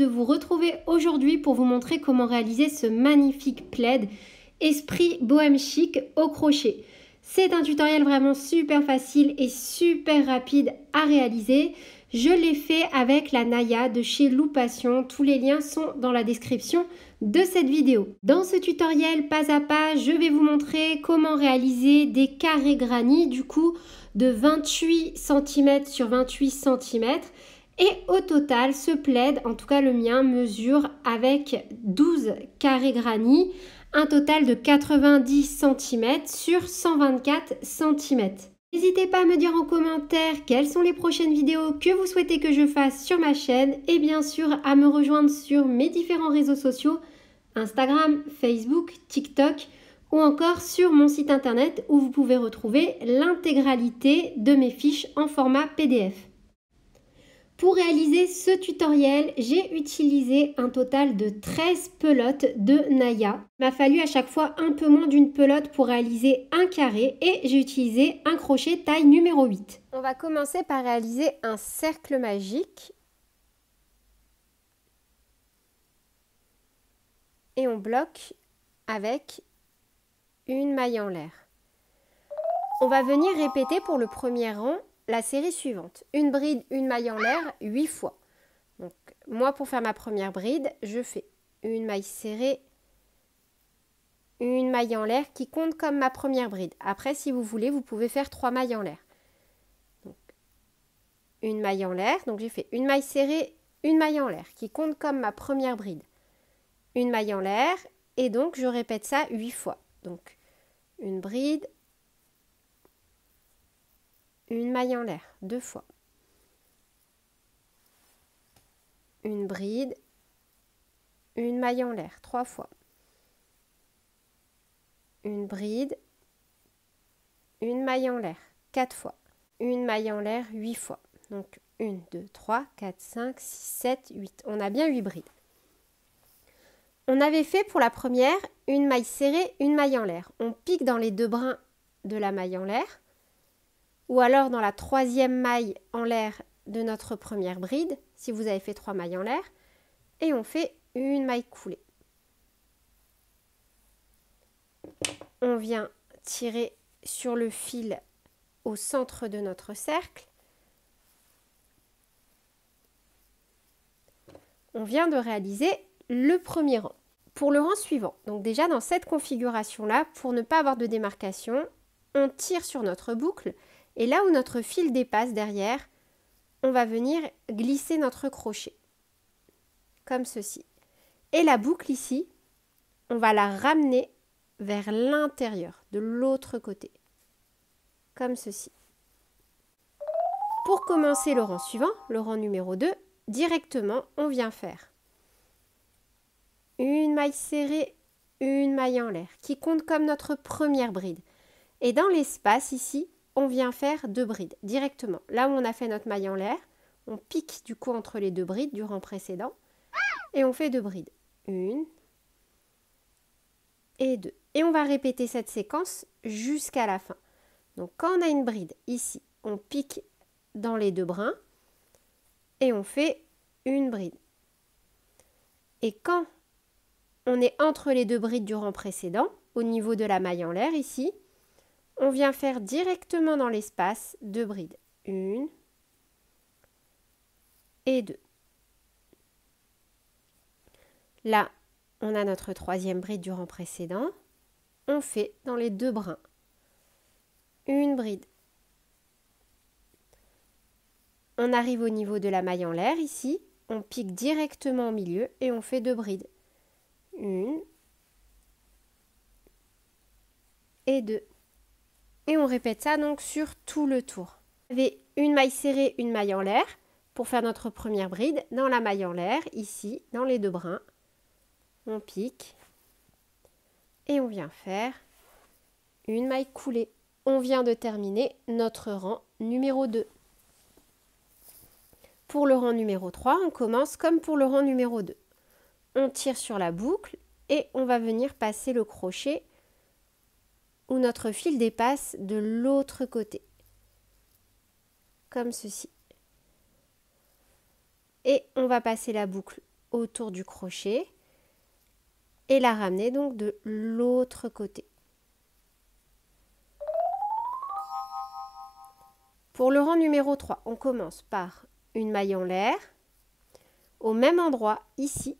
de vous retrouver aujourd'hui pour vous montrer comment réaliser ce magnifique plaid esprit bohème chic au crochet. C'est un tutoriel vraiment super facile et super rapide à réaliser. Je l'ai fait avec la Naya de chez Loupation. Tous les liens sont dans la description de cette vidéo. Dans ce tutoriel pas à pas, je vais vous montrer comment réaliser des carrés granit du coup de 28 cm sur 28 cm. Et au total, ce plaid, en tout cas le mien, mesure avec 12 carrés granit, un total de 90 cm sur 124 cm. N'hésitez pas à me dire en commentaire quelles sont les prochaines vidéos que vous souhaitez que je fasse sur ma chaîne et bien sûr à me rejoindre sur mes différents réseaux sociaux, Instagram, Facebook, TikTok ou encore sur mon site internet où vous pouvez retrouver l'intégralité de mes fiches en format PDF. Pour réaliser ce tutoriel, j'ai utilisé un total de 13 pelotes de Naya. Il m'a fallu à chaque fois un peu moins d'une pelote pour réaliser un carré et j'ai utilisé un crochet taille numéro 8. On va commencer par réaliser un cercle magique. Et on bloque avec une maille en l'air. On va venir répéter pour le premier rang la série suivante. Une bride, une maille en l'air, 8 fois. Donc, moi, pour faire ma première bride, je fais une maille serrée, une maille en l'air qui compte comme ma première bride. Après, si vous voulez, vous pouvez faire 3 mailles en l'air. Donc, une maille en l'air. Donc, j'ai fait une maille serrée, une maille en l'air qui compte comme ma première bride. Une maille en l'air et donc, je répète ça 8 fois. Donc, une bride, une maille en l'air, 2 fois. Une bride, une maille en l'air, 3 fois. Une bride, une maille en l'air, 4 fois. Une maille en l'air, 8 fois. Donc 1, 2, 3, 4, 5, 6, 7, 8. On a bien 8 brides. On avait fait pour la première une maille serrée, une maille en l'air. On pique dans les 2 brins de la maille en l'air. Ou alors dans la 3e maille en l'air de notre première bride, si vous avez fait 3 mailles en l'air, et on fait une maille coulée. On vient tirer sur le fil au centre de notre cercle. On vient de réaliser le premier rang. Pour le rang suivant, donc déjà dans cette configuration-là, pour ne pas avoir de démarcation, on tire sur notre boucle. Et là où notre fil dépasse derrière, on va venir glisser notre crochet, comme ceci. Et la boucle ici, on va la ramener vers l'intérieur, de l'autre côté, comme ceci. Pour commencer le rang suivant, le rang numéro 2, directement, on vient faire une maille serrée, une maille en l'air, qui compte comme notre première bride. Et dans l'espace ici, on vient faire 2 brides directement. Là où on a fait notre maille en l'air, on pique du coup entre les 2 brides du rang précédent et on fait 2 brides. 1 et 2. Et on va répéter cette séquence jusqu'à la fin. Donc quand on a une bride ici, on pique dans les 2 brins et on fait une bride. Et quand on est entre les 2 brides du rang précédent, au niveau de la maille en l'air ici, on vient faire directement dans l'espace 2 brides. 1 et 2. Là, on a notre 3e bride du rang précédent. On fait dans les 2 brins une bride. On arrive au niveau de la maille en l'air ici. On pique directement au milieu et on fait 2 brides. 1 et 2. Et on répète ça donc sur tout le tour. Vous avez une maille serrée, une maille en l'air pour faire notre première bride. Dans la maille en l'air, ici, dans les 2 brins, on pique et on vient faire une maille coulée. On vient de terminer notre rang numéro 2. Pour le rang numéro 3, on commence comme pour le rang numéro 2. On tire sur la boucle et on va venir passer le crochet où notre fil dépasse de l'autre côté, comme ceci. Et on va passer la boucle autour du crochet et la ramener donc de l'autre côté. Pour le rang numéro 3, on commence par une maille en l'air. Au même endroit, ici,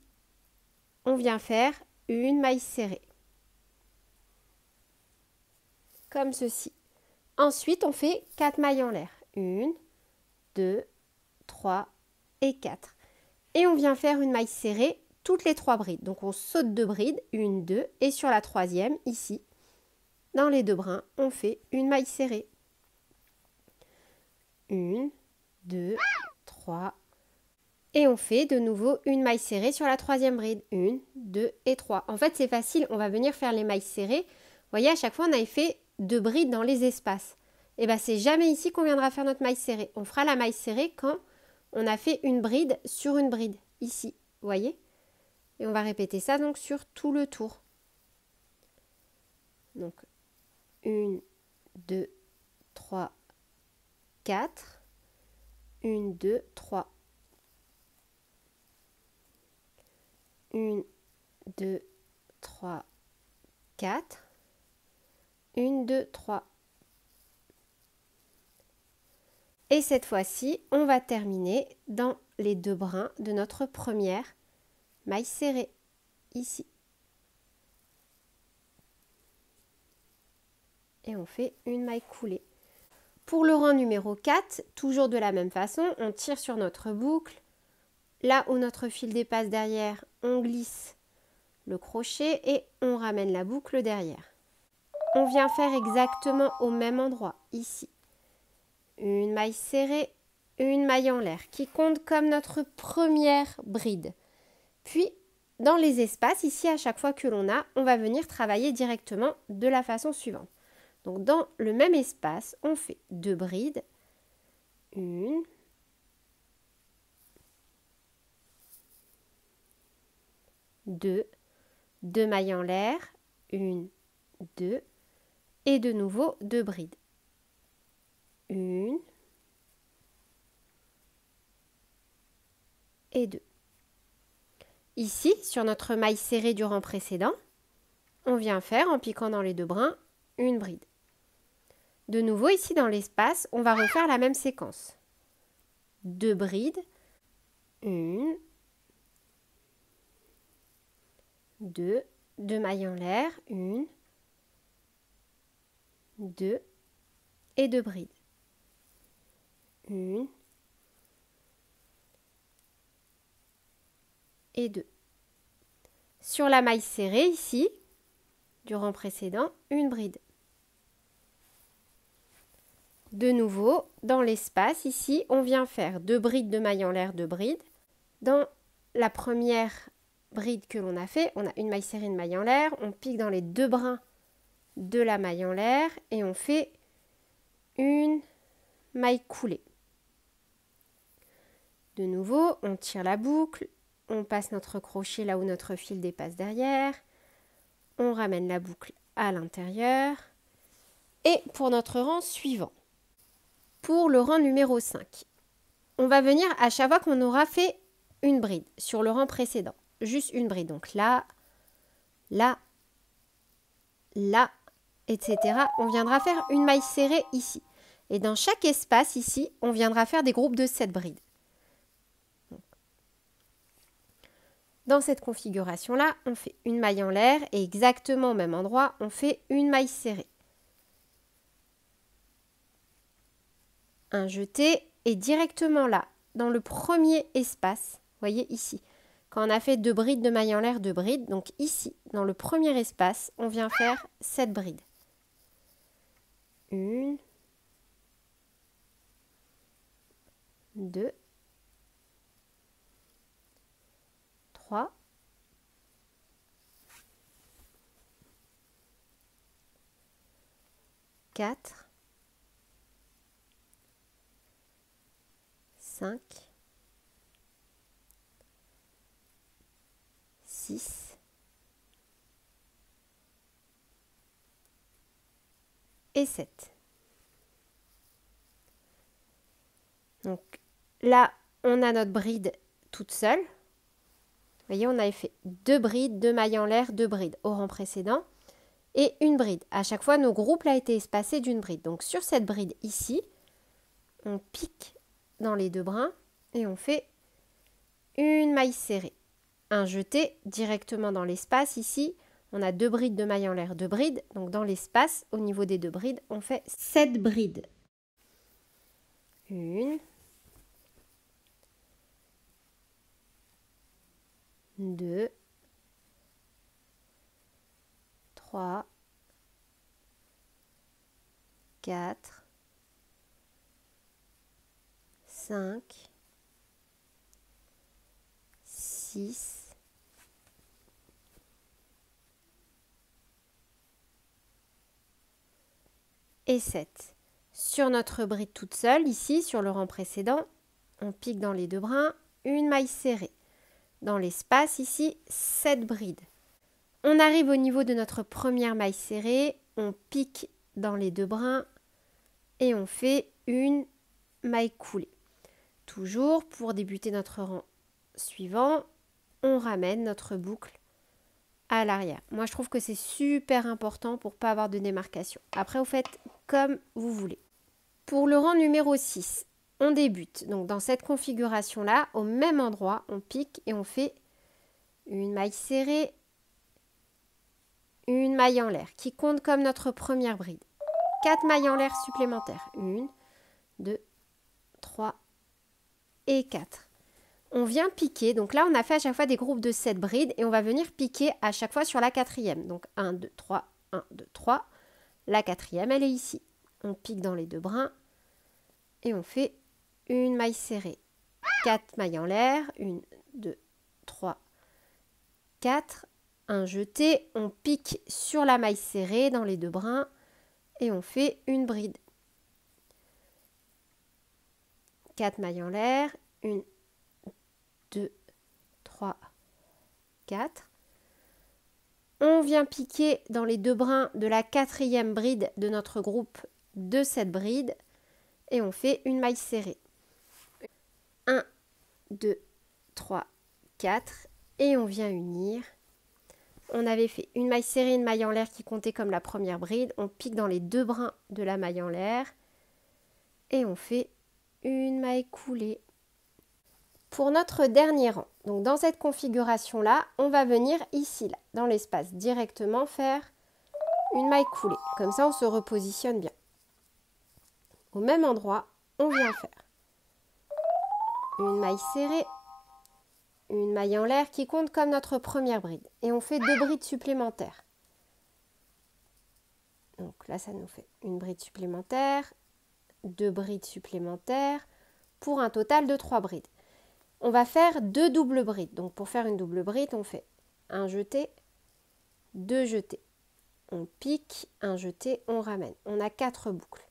on vient faire une maille serrée. Comme ceci. Ensuite, on fait 4 mailles en l'air. 1, 2, 3 et 4. Et on vient faire une maille serrée toutes les 3 brides. Donc on saute 2 brides, 1, 2, et sur la troisième, ici, dans les 2 brins, on fait une maille serrée. 1, 2, 3. Et on fait de nouveau une maille serrée sur la troisième bride. 1, 2 et 3. En fait, c'est facile, on va venir faire les mailles serrées. Vous voyez, à chaque fois, on avait fait 2 brides dans les espaces. Et bien, c'est jamais ici qu'on viendra faire notre maille serrée. On fera la maille serrée quand on a fait une bride sur une bride, ici. Vous voyez? Et on va répéter ça donc sur tout le tour. Donc, 1, 2, 3, 4. 1, 2, 3. 1, 2, 3, 4. 1, 2, 3. Et cette fois-ci, on va terminer dans les 2 brins de notre première maille serrée, ici. Et on fait une maille coulée. Pour le rang numéro 4, toujours de la même façon, on tire sur notre boucle. Là où notre fil dépasse derrière, on glisse le crochet et on ramène la boucle derrière. On vient faire exactement au même endroit, ici. Une maille serrée, une maille en l'air, qui compte comme notre première bride. Puis, dans les espaces, ici, à chaque fois que l'on a, on va venir travailler directement de la façon suivante. Donc, dans le même espace, on fait 2 brides. 1, 2, 2 mailles en l'air, 1, 2, et de nouveau 2 brides. 1 et 2. Ici, sur notre maille serrée du rang précédent, on vient faire, en piquant dans les 2 brins, une bride. De nouveau, ici dans l'espace, on va refaire la même séquence. 2 brides, 1, 2, 2 mailles en l'air, 1, 2 et 2 brides. 1 et 2. Sur la maille serrée ici, du rang précédent, une bride. De nouveau, dans l'espace ici, on vient faire 2 brides de maille en l'air, 2 brides. Dans la première bride que l'on a fait, on a une maille serrée, une maille en l'air, on pique dans les 2 brins de la maille en l'air et on fait une maille coulée. De nouveau, on tire la boucle, on passe notre crochet là où notre fil dépasse derrière, on ramène la boucle à l'intérieur. Et pour notre rang suivant, pour le rang numéro 5, on va venir à chaque fois qu'on aura fait une bride sur le rang précédent, juste une bride, donc là, là, là, etc. On viendra faire une maille serrée ici. Et dans chaque espace ici, on viendra faire des groupes de 7 brides. Dans cette configuration-là, on fait une maille en l'air et exactement au même endroit, on fait une maille serrée. Un jeté et directement là, dans le premier espace, voyez ici, quand on a fait 2 brides de maille en l'air, 2 brides, donc ici, dans le premier espace, on vient faire 7 brides. 1, 2, 3, 4, 5, 6 et 7. Donc là, on a notre bride toute seule. voyez, on avait fait 2 brides, 2 mailles en l'air, 2 brides au rang précédent et une bride. À chaque fois, nos groupes là étaient espacés d'une bride. Donc sur cette bride ici, on pique dans les 2 brins et on fait une maille serrée. Un jeté directement dans l'espace ici. On a 2 brides, 2 mailles en l'air, 2 brides. Donc dans l'espace, au niveau des 2 brides, on fait 7 brides. 1, 2, 3, 4, 5, 6, et 7. Sur notre bride toute seule, ici, sur le rang précédent, on pique dans les 2 brins, une maille serrée. Dans l'espace, ici, 7 brides. On arrive au niveau de notre première maille serrée, on pique dans les 2 brins et on fait une maille coulée. Toujours, pour débuter notre rang suivant, on ramène notre boucle à l'arrière. Moi, je trouve que c'est super important pour ne pas avoir de démarcation. Après, vous faites comme vous voulez. Pour le rang numéro 6, on débute. Donc, dans cette configuration-là, au même endroit, on pique et on fait une maille serrée, une maille en l'air, qui compte comme notre première bride. 4 mailles en l'air supplémentaires. 1, 2, 3 et 4. On vient piquer, donc là on a fait à chaque fois des groupes de 7 brides et on va venir piquer à chaque fois sur la 4e. Donc 1, 2, 3, 1, 2, 3. La 4e, elle est ici. On pique dans les 2 brins et on fait une maille serrée. 4 mailles en l'air, 1, 2, 3, 4. Un jeté, on pique sur la maille serrée dans les 2 brins et on fait une bride. 4 mailles en l'air, 1, 2, 3, 4. On vient piquer dans les 2 brins de la 4e bride de notre groupe de cette bride et on fait une maille serrée. 1, 2, 3, 4 et on vient unir. On avait fait une maille serrée, une maille en l'air qui comptait comme la première bride. On pique dans les 2 brins de la maille en l'air et on fait une maille coulée. Pour notre dernier rang, donc dans cette configuration-là, on va venir ici, là, dans l'espace, directement faire une maille coulée. Comme ça, on se repositionne bien. Au même endroit, on vient faire une maille serrée, une maille en l'air qui compte comme notre première bride. Et on fait 2 brides supplémentaires. Donc là, ça nous fait une bride supplémentaire, 2 brides supplémentaires, pour un total de 3 brides. On va faire 2 doubles brides. Donc pour faire une double bride, on fait un jeté, 2 jetés. On pique, un jeté, on ramène. On a 4 boucles.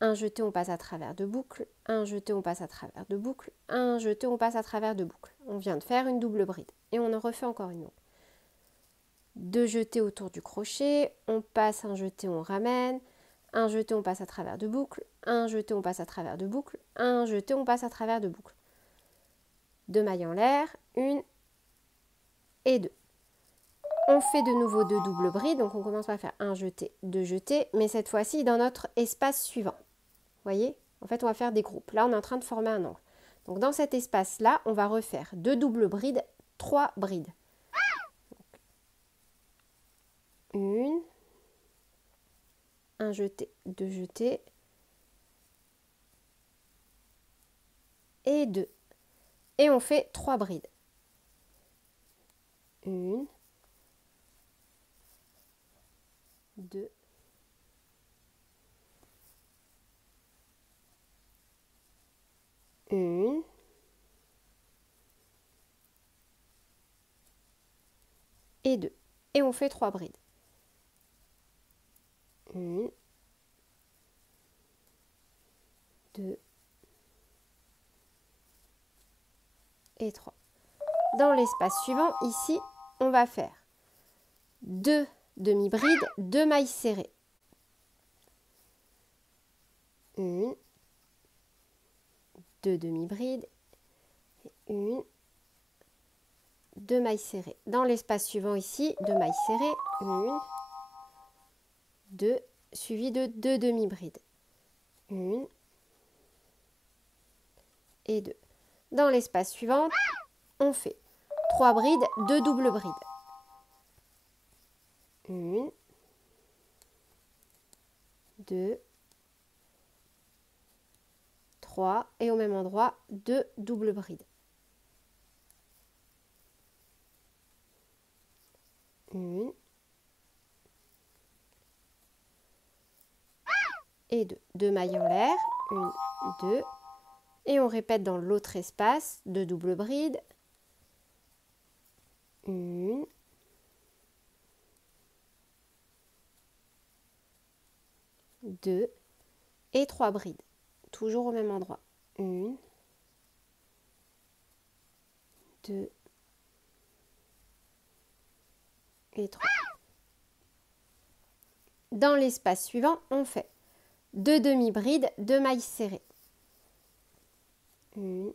Un jeté, on passe à travers de boucles. Un jeté, on passe à travers de boucles. Un jeté, on passe à travers de boucles. On vient de faire une double bride. Et on en refait encore une autre. 2 jetés autour du crochet. On passe un jeté, on ramène. Un jeté, on passe à travers de boucles. Un jeté, on passe à travers de boucles. Un jeté, on passe à travers de boucles. 2 mailles en l'air, 1 et 2. On fait de nouveau 2 doubles brides, donc on commence par faire un jeté, 2 jetés, mais cette fois-ci dans notre espace suivant. Vous voyez? En fait, on va faire des groupes. Là, on est en train de former un angle. Donc dans cet espace-là, on va refaire 2 doubles brides, 3 brides. Donc, 1, un jeté, 2 jetés et 2. Et on fait 3 brides. 1, 2, 1 et 2. Et on fait 3 brides. 1, 2 et 3. Dans l'espace suivant, ici, on va faire 2 demi-brides, 2 mailles serrées. 1, 2 demi-brides, 1 2 mailles serrées. Dans l'espace suivant ici, 2 mailles serrées, 1, 2, suivi de 2 demi-brides. 1 et 2. Dans l'espace suivant, on fait 3 brides, 2 doubles brides. 1, 2, 3 et au même endroit 2 doubles brides. 1 et 2. 2 mailles en l'air, 1, 2 et on répète dans l'autre espace 2 doubles brides. 1, 2 et 3 brides, toujours au même endroit. 1, 2 et 3. Dans l'espace suivant, on fait 2 demi-brides, 2 mailles serrées. 1,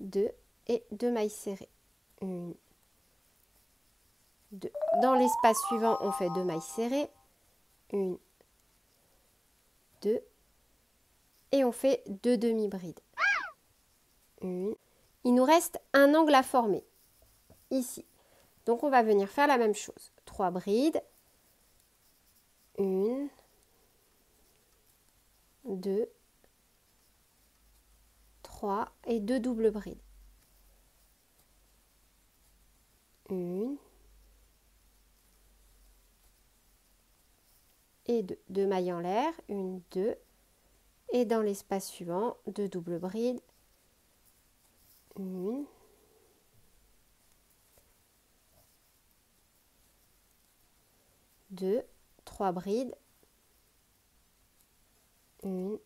2 et 2 mailles serrées. 1, 2. Dans l'espace suivant, on fait 2 mailles serrées. 1, 2 et on fait 2 demi-brides. 1. Il nous reste un angle à former ici. Donc on va venir faire la même chose. 3 brides. 1, 2, 3 et 2 doubles brides. 1 et 2. 2 mailles en l'air, 1, 2 et dans l'espace suivant, 2 doubles brides. 1, 2, 3 brides. 1,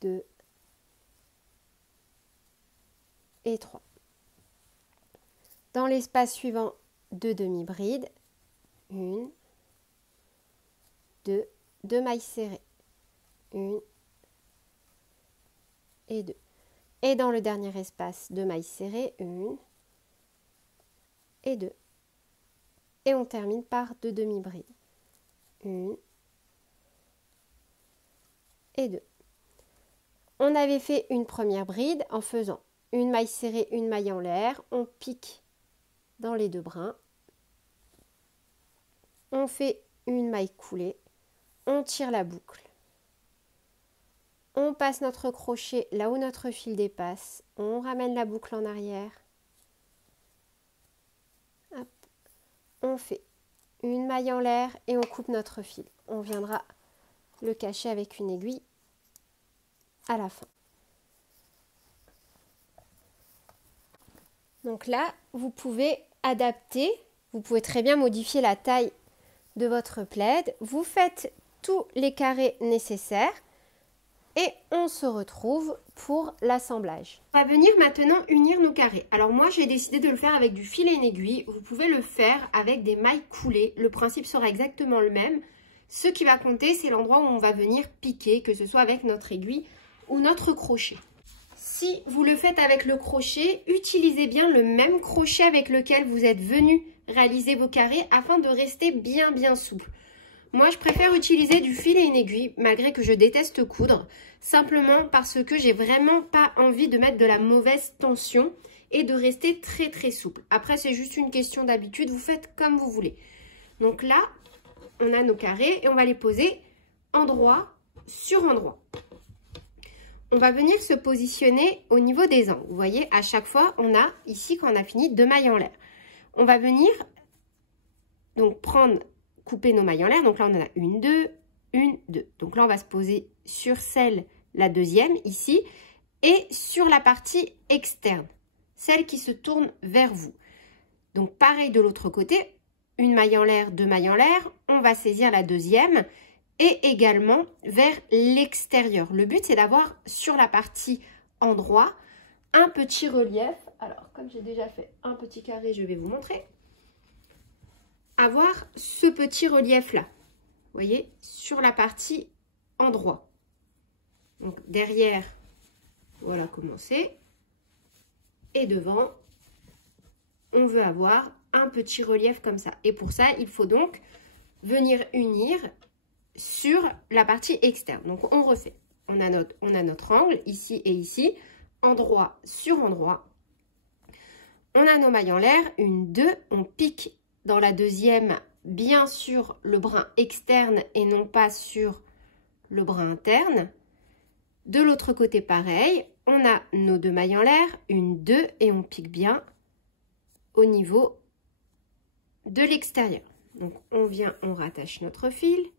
2 et 3. Dans l'espace suivant, 2 demi-brides. 1, 2, 2 mailles serrées. 1 et 2. Et dans le dernier espace, 2 mailles serrées. 1 et 2. Et on termine par 2 demi-brides. 1 et 2. On avait fait une première bride en faisant une maille serrée, une maille en l'air. On pique dans les 2 brins. On fait une maille coulée. On tire la boucle. On passe notre crochet là où notre fil dépasse. On ramène la boucle en arrière. Hop. On fait une maille en l'air et on coupe notre fil. On viendra le cacher avec une aiguille à la fin. Donc là, vous pouvez adapter, vous pouvez très bien modifier la taille de votre plaid. Vous faites tous les carrés nécessaires et on se retrouve pour l'assemblage. On va venir maintenant unir nos carrés. Alors moi, j'ai décidé de le faire avec du fil et une aiguille. Vous pouvez le faire avec des mailles coulées. Le principe sera exactement le même. Ce qui va compter, c'est l'endroit où on va venir piquer, que ce soit avec notre aiguille ou notre crochet. Si vous le faites avec le crochet, utilisez bien le même crochet avec lequel vous êtes venu réaliser vos carrés afin de rester bien souple. Moi, je préfère utiliser du fil et une aiguille, malgré que je déteste coudre, simplement parce que j'ai vraiment pas envie de mettre de la mauvaise tension et de rester très souple. Après, c'est juste une question d'habitude, vous faites comme vous voulez. Donc là, on a nos carrés et on va les poser endroit sur endroit. On va venir se positionner au niveau des angles. Vous voyez, à chaque fois, on a ici, quand on a fini, 2 mailles en l'air. On va venir donc couper nos mailles en l'air. Donc là, on en a 1, 2, 1, 2. Donc là, on va se poser sur la deuxième, ici, et sur la partie externe, celle qui se tourne vers vous. Donc pareil de l'autre côté, une maille en l'air, 2 mailles en l'air. On va saisir la deuxième et également vers l'extérieur. Le but, c'est d'avoir sur la partie endroit un petit relief. Alors, comme j'ai déjà fait un petit carré, je vais vous montrer. Avoir ce petit relief-là, vous voyez, sur la partie endroit. Donc, derrière Voilà comment c'est. Et devant, on veut avoir un petit relief comme ça. Et pour ça, il faut donc venir unir sur la partie externe. Donc, on refait. On a notre angle ici et ici, endroit sur endroit. On a nos mailles en l'air, une, deux, on pique dans la deuxième, bien sur le brin externe et non pas sur le brin interne. De l'autre côté, pareil, on a nos deux mailles en l'air, une, deux, et on pique bien au niveau de l'extérieur. Donc, on vient, on rattache notre fil.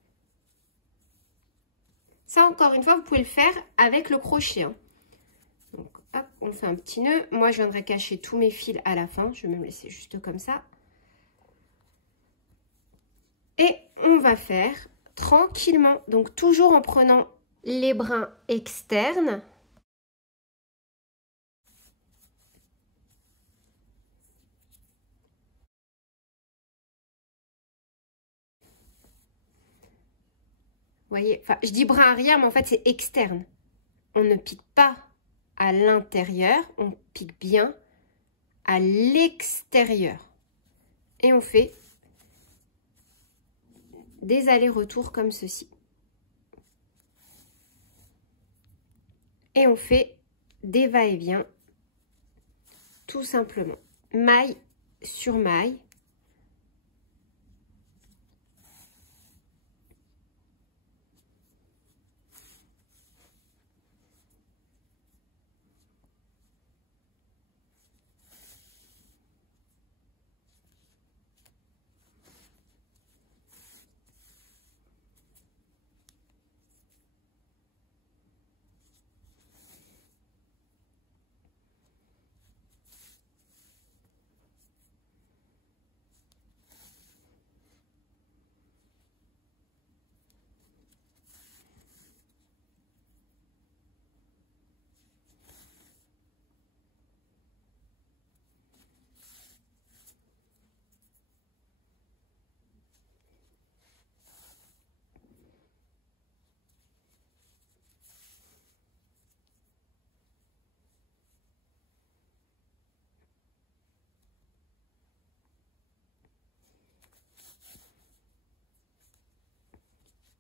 Ça, encore une fois, vous pouvez le faire avec le crochet, hein. Donc, hop, on fait un petit nœud. Moi, je viendrai cacher tous mes fils à la fin. Je vais même laisser juste comme ça. Et on va faire tranquillement. Donc, toujours en prenant les brins externes. Vous voyez, enfin, je dis brin arrière, mais en fait, c'est externe. On ne pique pas à l'intérieur, on pique bien à l'extérieur. Et on fait des allers-retours comme ceci. Et on fait des va-et-vient, tout simplement. Maille sur maille.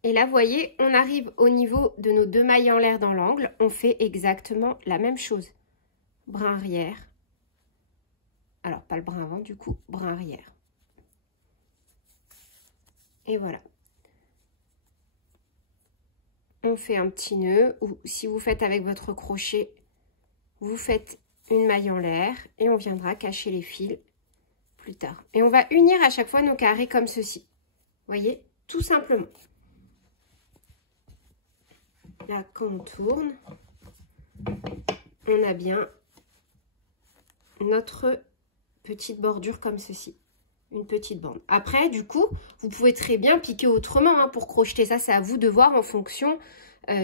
Et là, vous voyez, on arrive au niveau de nos deux mailles en l'air dans l'angle. On fait exactement la même chose. Brin arrière. Alors, pas le brin avant, du coup, brin arrière. Et voilà. On fait un petit nœud, ou si vous faites avec votre crochet, vous faites une maille en l'air et on viendra cacher les fils plus tard. Et on va unir à chaque fois nos carrés comme ceci. Vous voyez, tout simplement. Là, quand on tourne, on a bien notre petite bordure comme ceci. Une petite bande. Après, du coup, vous pouvez très bien piquer autrement, hein, pour crocheter. Ça, c'est à vous de voir en fonction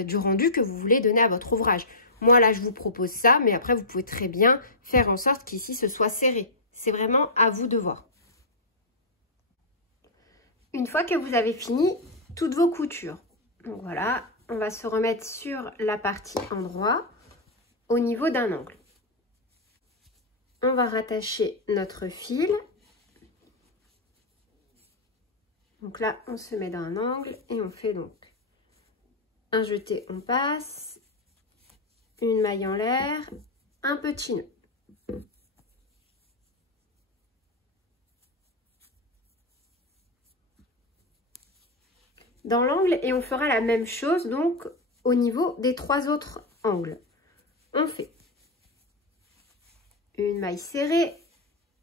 du rendu que vous voulez donner à votre ouvrage. Moi, là, je vous propose ça, mais après, vous pouvez très bien faire en sorte qu'ici, ce soit serré. C'est vraiment à vous de voir. Une fois que vous avez fini toutes vos coutures, donc voilà, on va se remettre sur la partie endroit au niveau d'un angle. On va rattacher notre fil. Donc là, on se met d'un angle et on fait donc un jeté, on passe, une maille en l'air, un petit nœud. Dans l'angle, et on fera la même chose donc au niveau des trois autres angles. On fait une maille serrée,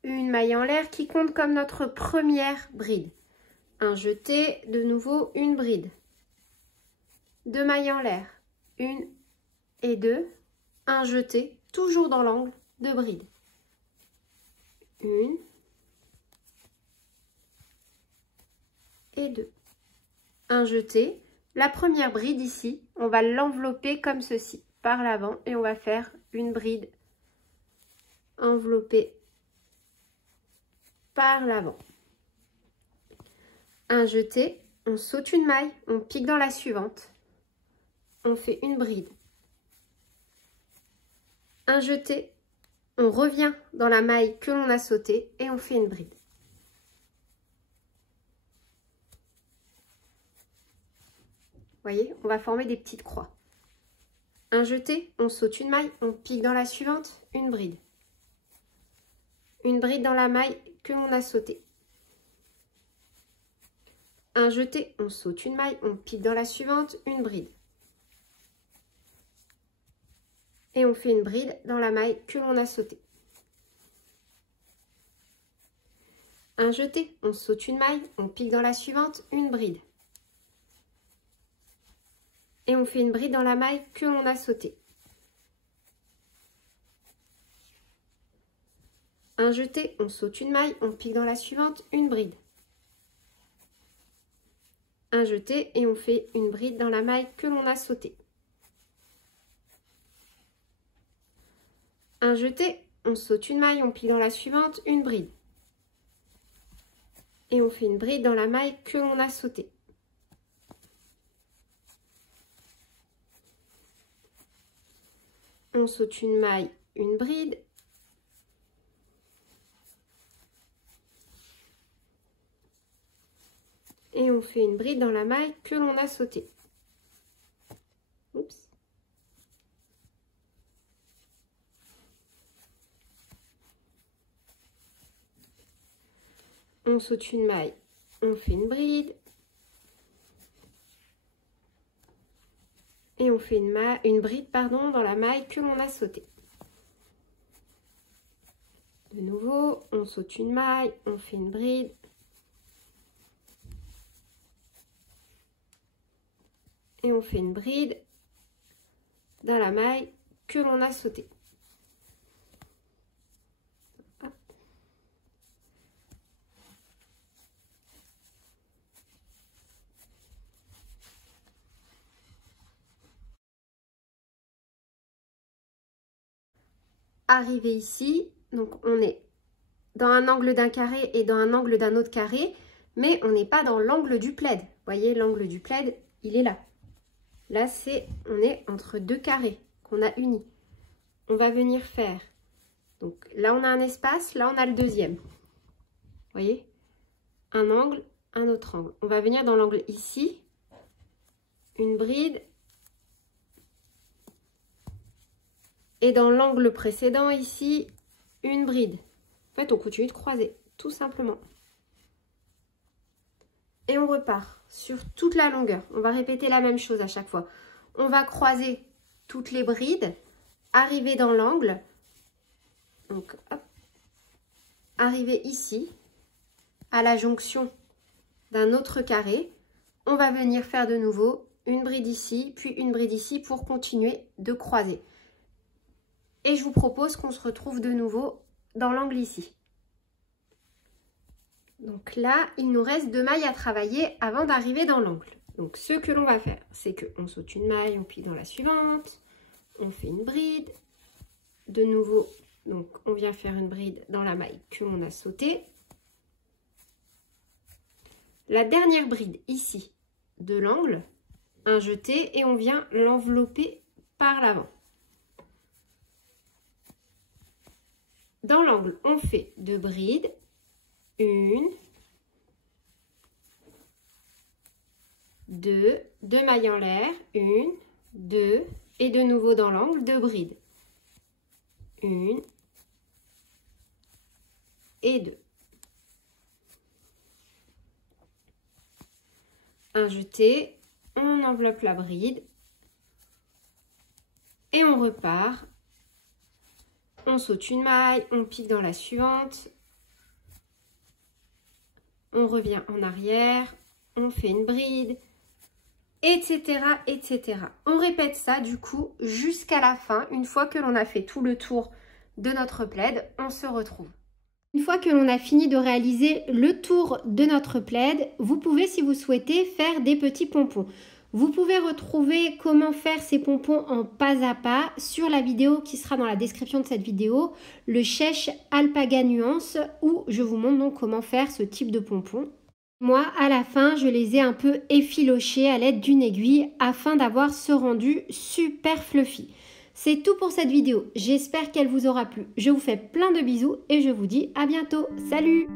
une maille en l'air qui compte comme notre première bride. Un jeté, de nouveau une bride. Deux mailles en l'air, une et deux, un jeté, toujours dans l'angle, deux brides. Une et deux. Un jeté. La première bride ici, on va l'envelopper comme ceci, par l'avant, et on va faire une bride enveloppée par l'avant. Un jeté, on saute une maille, on pique dans la suivante, on fait une bride, Un jeté, on revient dans la maille que l'on a sautée et on fait une bride. Vous voyez, on va former des petites croix. Un jeté, on saute une maille, on pique dans la suivante, une bride. Une bride dans la maille que l'on a sautée. Un jeté, on saute une maille, on pique dans la suivante, une bride. Et on fait une bride dans la maille que l'on a sautée. Un jeté, on saute une maille, on pique dans la suivante, une bride. Et on fait une bride dans la maille que l'on a sautée. Un jeté, on saute une maille, on pique dans la suivante, une bride. Un jeté et on fait une bride dans la maille que l'on a sautée. Un jeté, on saute une maille, on pique dans la suivante, une bride. Et on fait une bride dans la maille que l'on a sautée. On saute une maille, une bride. Et on fait une bride dans la maille que l'on a sautée. Oups. On saute une maille, on fait une bride. Et on fait une bride dans la maille que l'on a sautée. De nouveau, on saute une maille, on fait une bride. Et on fait une bride dans la maille que l'on a sautée. Hop. Arrivé ici, donc on est dans un angle d'un carré et dans un angle d'un autre carré, mais on n'est pas dans l'angle du plaid. Vous voyez, l'angle du plaid, il est là. Là, on est entre deux carrés qu'on a unis. On va venir faire, donc là on a un espace, là on a le deuxième. Vous voyez, un angle, un autre angle. On va venir dans l'angle ici, une bride. Et dans l'angle précédent ici, une bride. En fait, on continue de croiser, tout simplement. Et on repart sur toute la longueur. On va répéter la même chose à chaque fois. On va croiser toutes les brides, arriver dans l'angle. Donc, hop. Arriver ici, à la jonction d'un autre carré. On va venir faire de nouveau une bride ici, puis une bride ici pour continuer de croiser. Et je vous propose qu'on se retrouve de nouveau dans l'angle ici. Donc là, il nous reste 2 mailles à travailler avant d'arriver dans l'angle. Donc ce que l'on va faire, c'est qu'on saute une maille, on pique dans la suivante, on fait une bride. De nouveau, donc on vient faire une bride dans la maille que l'on a sautée. La dernière bride ici de l'angle, un jeté et on vient l'envelopper par l'avant. Dans l'angle, on fait 2 brides. 1, 2, 2 mailles en l'air, 1, 2, et de nouveau dans l'angle, 2 brides. 1 et 2. Un jeté, on enveloppe la bride et on repart. On saute une maille, on pique dans la suivante. On revient en arrière, on fait une bride, etc., etc. On répète ça du coup jusqu'à la fin. Une fois que l'on a fait tout le tour de notre plaid, on se retrouve. Une fois que l'on a fini de réaliser le tour de notre plaid, vous pouvez, si vous souhaitez, faire des petits pompons. Vous pouvez retrouver comment faire ces pompons en pas à pas sur la vidéo qui sera dans la description de cette vidéo, le Chèche Alpaga Nuance, où je vous montre donc comment faire ce type de pompons. Moi, à la fin, je les ai un peu effilochés à l'aide d'une aiguille afin d'avoir ce rendu super fluffy. C'est tout pour cette vidéo, j'espère qu'elle vous aura plu. Je vous fais plein de bisous et je vous dis à bientôt. Salut!